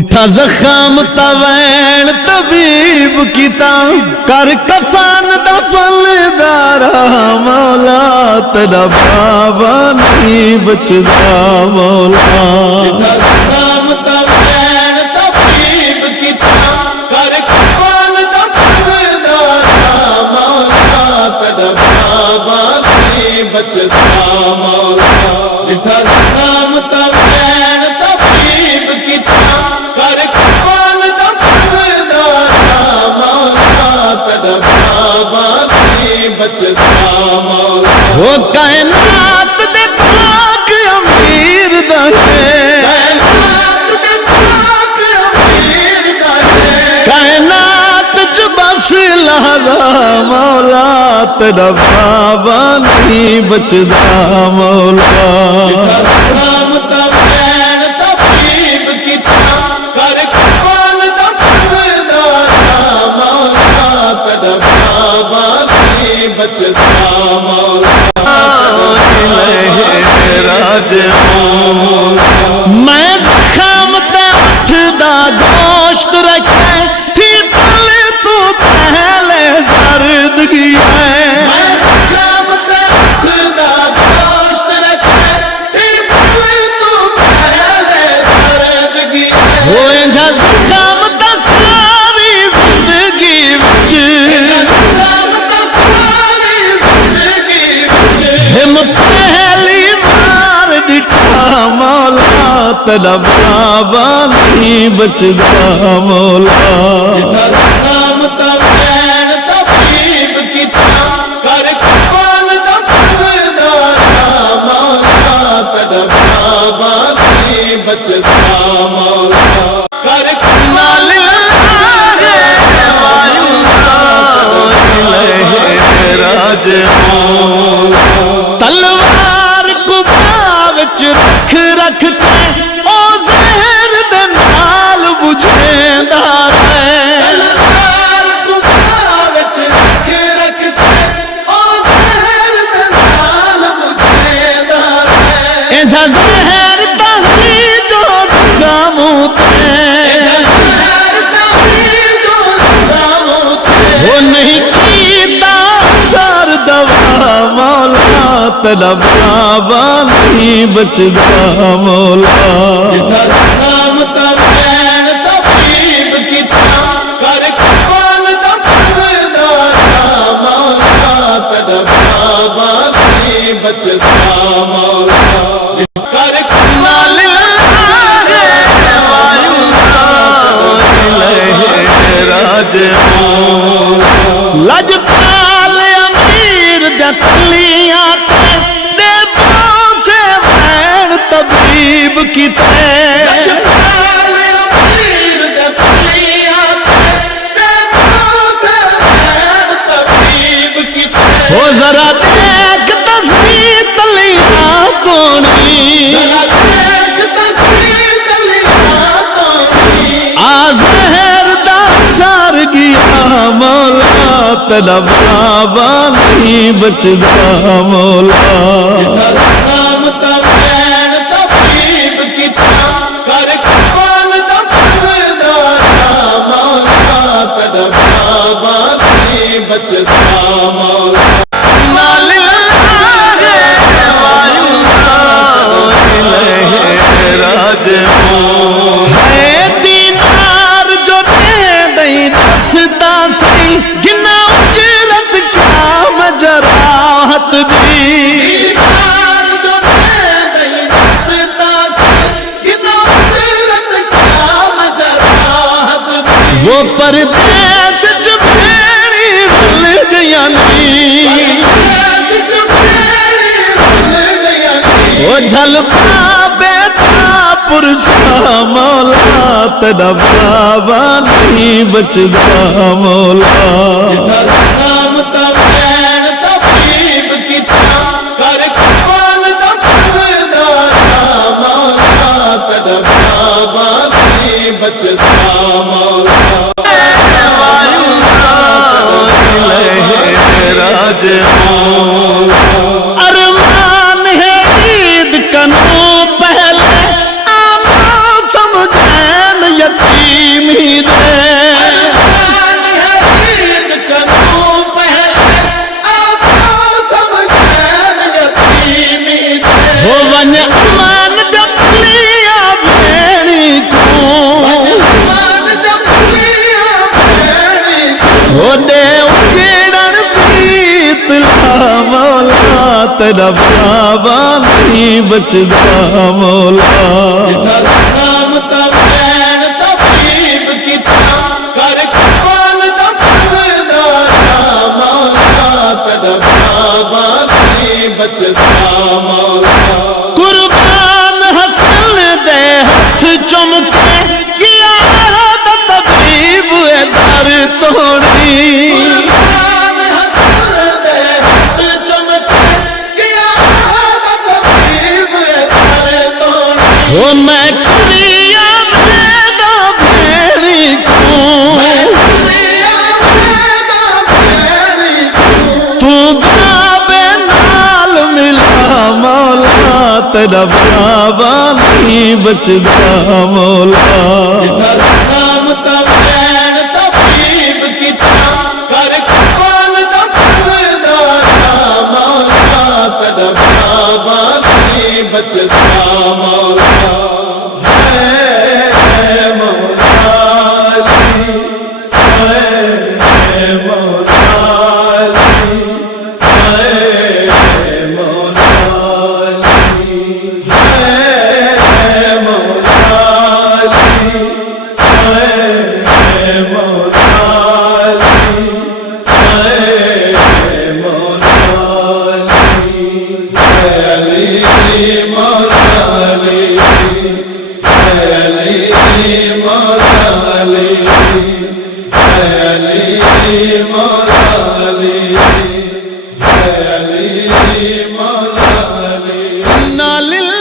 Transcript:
ڈٹھا زخم توین طبیب کیتا کر کفن دا فلدارا مولا تیرا بابا نہیں بچدا مولا ڈٹھا زخم توین طبیب کیتا کر کفن دا فلدارا مولا تیرا بابا نہیں بچدا مولا ڈٹھا زخم توین طبیب کیتا کر کفن دا فلدارا مولا تیرا بابا نہیں بچدا مولا وہ کائنات دے پاک امیر دا ہے کائنات دے پاک امیر دا ہے کائنات جو بس لہذا مولا تیرا بابا نہیں بچدا مولا زخم توین طبیب کیتا کر کفن دا فلدارا مولا تیرا بابا نہیں بچدا مولا میں زخم تے اٹھدا گوشت رکھے تھی پلے تو پہلے زردگی ہے میں زخم تے اٹھدا گوشت رکھے تھی پلے تو پہلے زردگی ہے ہوئے جا زخم تے ساری زندگی وچ زخم تے ساری زندگی وچ ہم پہلی بار ڈٹھا مولا تیرا بابا نہیں بچدا مولا زخم توین طبیب کیتا کر کفن دا فلدارا مولا تیرا بابا نہیں بچدا مولا کر کفن تلوار کو باہ وچ رکھ رکھ کے او زہر دے نال بجھیندا رہے تلوار کو باہ وچ رکھ رکھ کے او زہر دے نال بجھیندا رہے ایجا زہر تہی جو گاموں تے زہر تہی جو لگاموں تے وہ نہیں کیتا سار دوا مولا تیرا بابا نہیں بچدا مولا زخم توین طبیب کیتا کر کفن دا فلدارا مولا تیرا بابا نہیں بچدا مولا کر کفن لجپال امیر دے تلیاں تے دے بوسے وین طبیب کیتے لجپال امیر دے تلیاں تے دے بوسے وین طبیب کیتے ہو ذرا دیکھ تصویر تلیاں کونی ذرا دیکھ تصویر تلیاں کونی آ زہر دا سار گیا مولا تیرا بابا نہیں بچدا مولا زخم توین طبیب کیتا کر کفن دا فلدارا مولا تیرا بابا نہیں بچدا مولا ہے دینار جو دے دئی دستا سی گنا اجرت کیا مجراحت دی دیدار جو دے دئی دستا سی گنا اجرت کیا مجراحت دی وہ پردیس چ بھیڑی رل گیا نہیں پردیس چ بھیڑی رل گیا نہیں وہ جھل پابے تا پرسا مولا تیرا بابا نہیں بچدا مولا زخم توین طبیب کیتا کر کفن دا فلدارا مولا تیرا بابا نہیں بچدا مولا ارمان ہے عید کنو پہلے آمو سمجھین تیرا بابا نہیں بچدا مولا زخم تا وین طبیب کیتا کر کفن دفن دارا مولا تیرا بابا نہیں بچدا مولا قربان حسن دے ہاتھ چم کے کیا طبیب در توڑی قربان حسن دے ہاتھ چمکے کیا طبیب در توڑی وہ میں کلیا بھیدا بھیڑی کوں تو بابے نال ملا مولا تیرا بابا نہیں بچدا مولا زخم تا وین طبیب کیتا کر کفن دفن دارا مولا تیرا بابا نہیں بچدا مولا ہے مولا علی ہے مولا علی ہے مولا علی ہے مولا علی ہے مولا علی ہے مولا علی مولا علی علی مولا علی علی مولا علی علی مولا علی انا للہ